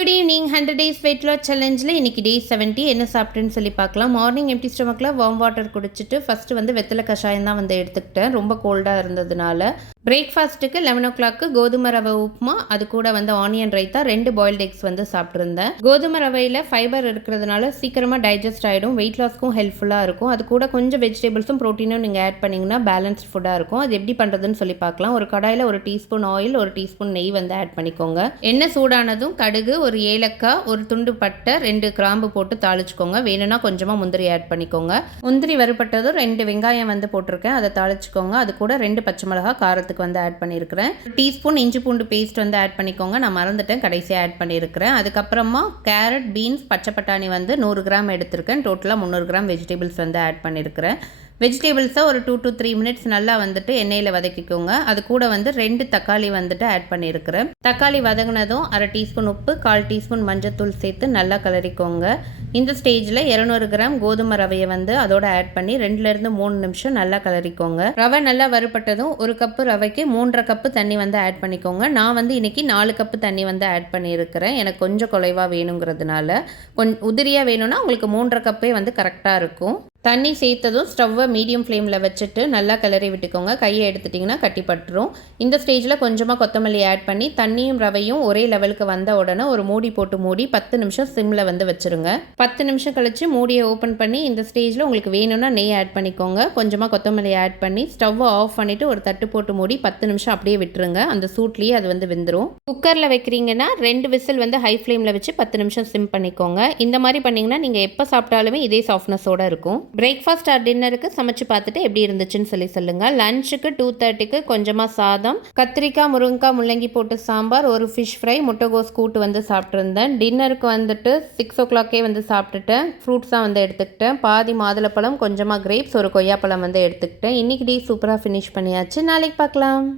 Good evening 100 days weight loss சேலஞ்சில் இன்றைக்கி day 70 என்ன சாப்பிட்டேன்னு சொல்லி பார்க்கலாம். மார்னிங் எம்டி ஸ்டொமக்கில் வார்ம் வாட்டர் குடிச்சிட்டு ஃபஸ்ட்டு வந்து வெத்தலை கஷாயம் தான் வந்து எடுத்துக்கிட்டேன், ரொம்ப கோல்டாக இருந்ததுனால. பிரேக்ஃபாஸ்ட்டுக்கு 11 o'clock கோதுமை ரவை உப்புமா, அது கூட வந்து ஆனியன் ரைத்தா, 2 பாயில்டு எக்ஸ் வந்து சாப்பிட்ருந்தேன். கோதுமை ரவையில் ஃபைபர் இருக்கிறதுனால சீக்கிரமாக டைஜஸ்ட் ஆகிடும், வெயிட் லாஸ்க்கும் ஹெல்ப்ஃபுல்லாக இருக்கும். அது கூட கொஞ்சம் வெஜிடபிள்ஸும் ப்ரோட்டீனும் நீங்கள் ஆட் பண்ணிங்கன்னா பேலன்ஸ்ட் ஃபுட்டாக இருக்கும். அது எப்படி பண்ணுறதுன்னு சொல்லி பார்க்கலாம். ஒரு கடாயில் 1 டீஸ்பூன் ஆயில், 1 டீஸ்பூன் நெய் வந்து ஆட் பண்ணிக்கோங்க. எண்ணெய் சூடானதும் கடுகு, ஒரு ஏலக்காய், ஒரு துண்டு பட்டை, 2 கிராம்பு போட்டு தாளிச்சுக்கோங்க. வேணும்னா கொஞ்சமாக முந்திரி ஆட் பண்ணிக்கோங்க. முந்திரி வறுபட்டதும் 2 வெங்காயம் வந்து போட்டிருக்கேன், அதை தாளிச்சுக்கோங்க. அது கூட 2 பச்சை மிளகா காரத்துக்கு வந்து ஆட் பண்ணியிருக்கிறேன். டீஸ்பூன் இஞ்சி பூண்டு பேஸ்ட் வந்து ஆட் பண்ணிக்கோங்க. நான் மறந்துட்டேன், கடைசியாக ஆட் பண்ணியிருக்கிறேன். அதுக்கப்புறமா கேரட், பீன்ஸ், பச்சை பட்டாணி வந்து 100 கிராம் எடுத்திருக்கேன். டோட்டலாக 300 கிராம் வெஜிடபிள்ஸ் வந்து ஆட் பண்ணியிருக்கிறேன். வெஜிடபிள்ஸை ஒரு 2 to 3 minutes நல்லா வந்துட்டு எண்ணெயில் வதக்கிக்கோங்க. அது கூட வந்து 2 தக்காளி வந்துட்டு ஆட் பண்ணியிருக்கிறேன். தக்காளி வதங்கினதும் 1/2 டீஸ்பூன் உப்பு, 1/4 டீஸ்பூன் மஞ்சத்தூள் சேர்த்து நல்லா கலரிக்கோங்க. இந்த ஸ்டேஜில் 200 கிராம் கோதுமை ரவையை வந்து அதோட ஆட் பண்ணி 2லேருந்து 3 நிமிஷம் நல்லா கலரிக்கோங்க. ரவை நல்லா வறுபட்டதும் 1 கப்பு ரவைக்கு 3.5 கப்பு தண்ணி வந்து ஆட் பண்ணிக்கோங்க. நான் வந்து இன்றைக்கி 4 கப்பு தண்ணி வந்து ஆட் பண்ணியிருக்கிறேன், எனக்கு கொஞ்சம் குறைவாக வேணுங்கிறதுனால. கொஞ்சம் உதிரியாக வேணும்னா உங்களுக்கு 3.5 கப்பே வந்து கரெக்டாக இருக்கும். தண்ணி சேர்த்ததும் ஸ்டவ்வை மீடியம் ஃப்ளேமில் வச்சுட்டு நல்லா கிளறி விட்டுக்கோங்க. கையை எடுத்துட்டிங்கன்னா கட்டி பட்டுரும். இந்த ஸ்டேஜில் கொஞ்சமாக கொத்தமல்லி ஆட் பண்ணி தண்ணியும் ரவையும் ஒரே லெவலுக்கு வந்த உடனே ஒரு மூடி போட்டு மூடி 10 நிமிஷம் சிம்மில் வந்து வச்சுருங்க. 10 நிமிஷம் கழித்து மூடியை ஓப்பன் பண்ணி இந்த ஸ்டேஜில் உங்களுக்கு வேணும்னா நெய் ஆட் பண்ணிக்கோங்க. கொஞ்சமாக கொத்தமல்லி ஆட் பண்ணி ஸ்டவ்வை ஆஃப் பண்ணிவிட்டு ஒரு தட்டு போட்டு மூடி 10 நிமிஷம் அப்படியே விட்டுருங்க. அந்த சூட்லேயே அது வந்து வெந்துடும். குக்கரில் வைக்கிறீங்கன்னா 2 விசில் வந்து ஹை ஃப்ளேமில் வச்சு 10 நிமிஷம் சிம் பண்ணிக்கோங்க. இந்த மாதிரி பண்ணிங்கன்னா நீங்கள் எப்போ சாப்பிட்டாலுமே இதே சாஃப்ட்னஸோடு இருக்கும். பிரேக்ஃபாஸ்ட் ஆர் டின்னருக்கு சமைச்சு பார்த்துட்டு எப்படி இருந்துச்சுன்னு சொல்லுங்கள். லஞ்சுக்கு 2:30க்கு கொஞ்சமாக சாதம், கத்திரிக்காய், முருங்கைக்காய், முள்ளங்கி போட்டு சாம்பார், ஒரு ஃபிஷ் ஃப்ரை, முட்டைகோஸ் கூட்டு வந்து சாப்பிட்ருந்தேன். டின்னருக்கு வந்துட்டு 6 o'clockே வந்து சாப்பிட்டுட்டேன். ஃப்ரூட்ஸ் தான் வந்து எடுத்துக்கிட்டேன். பாதி மாதுளப்பழம், கொஞ்சமாக கிரேப்ஸ், ஒரு கொய்யாப்பழம் வந்து எடுத்துக்கிட்டேன். இன்றைக்கி டே சூப்பராக ஃபினிஷ் பண்ணியாச்சு. நாளைக்கு பார்க்கலாம்.